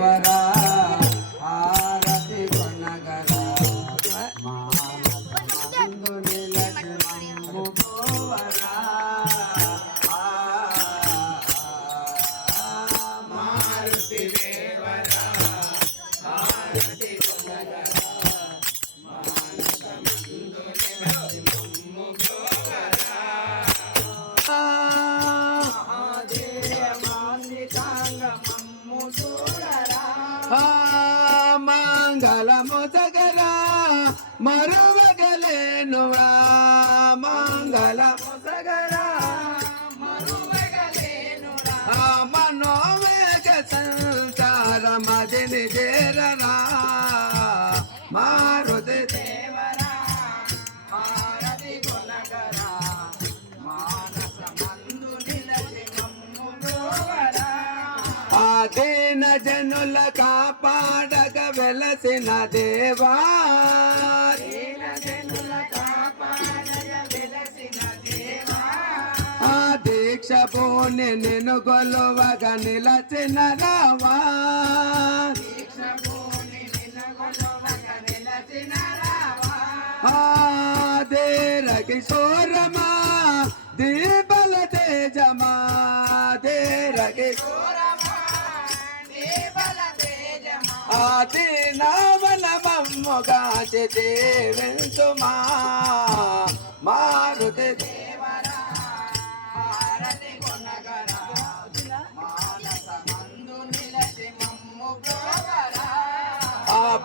దేవరా హారతి కొనగరా మానసమందు నిలచి మమ్ము పోవరా ఆ, మారుతి దేవరా హారతి మంగళము సగరా మరువగలేనురా మంగళము జనుల వెలసిన దేవా. జనుల కాపాడగ వెలసిన దేవా. ఆ దీక్ష పోని నిన్ను గొలువగ నిలచిన రావా. దేర కిశోరమా దీపల తేజమా. దేర తేజమా ఆది నావన మమ్ముగా దేవింతుమా మారుతి దేవరా హారతి కొనగరా.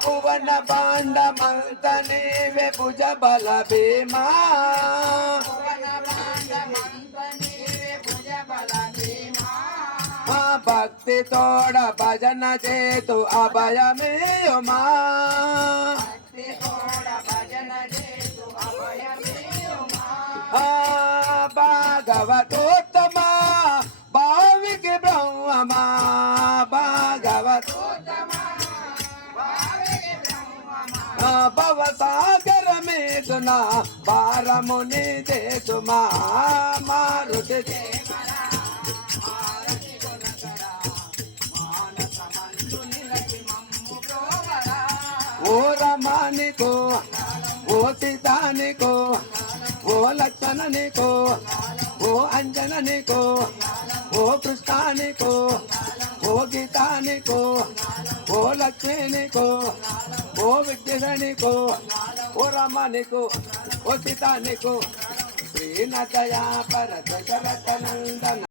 భువన బాండమంత నీవే భుజ బల భీమా ఆ భక్తి తోడ భజన చేతు అభయమేయుమా భాగవతోత్తమా భావికి బ్రహ్మమా. భాగవతోత్తమా భవ సాగర మేదున భారముని దేశుమా మారుతి దేవరా ఓ రమానికో ఓ సీతానికో ఓ లక్షణనికో ఓ అంజననికో ఓ కృష్ణానికో ఓ గీతానికో ఓ లక్ష్మీనికో ఓ విద్యధనికో ఓ రమానికో ఓ సీతానికో శ్రీనదయా పరత శరత నందన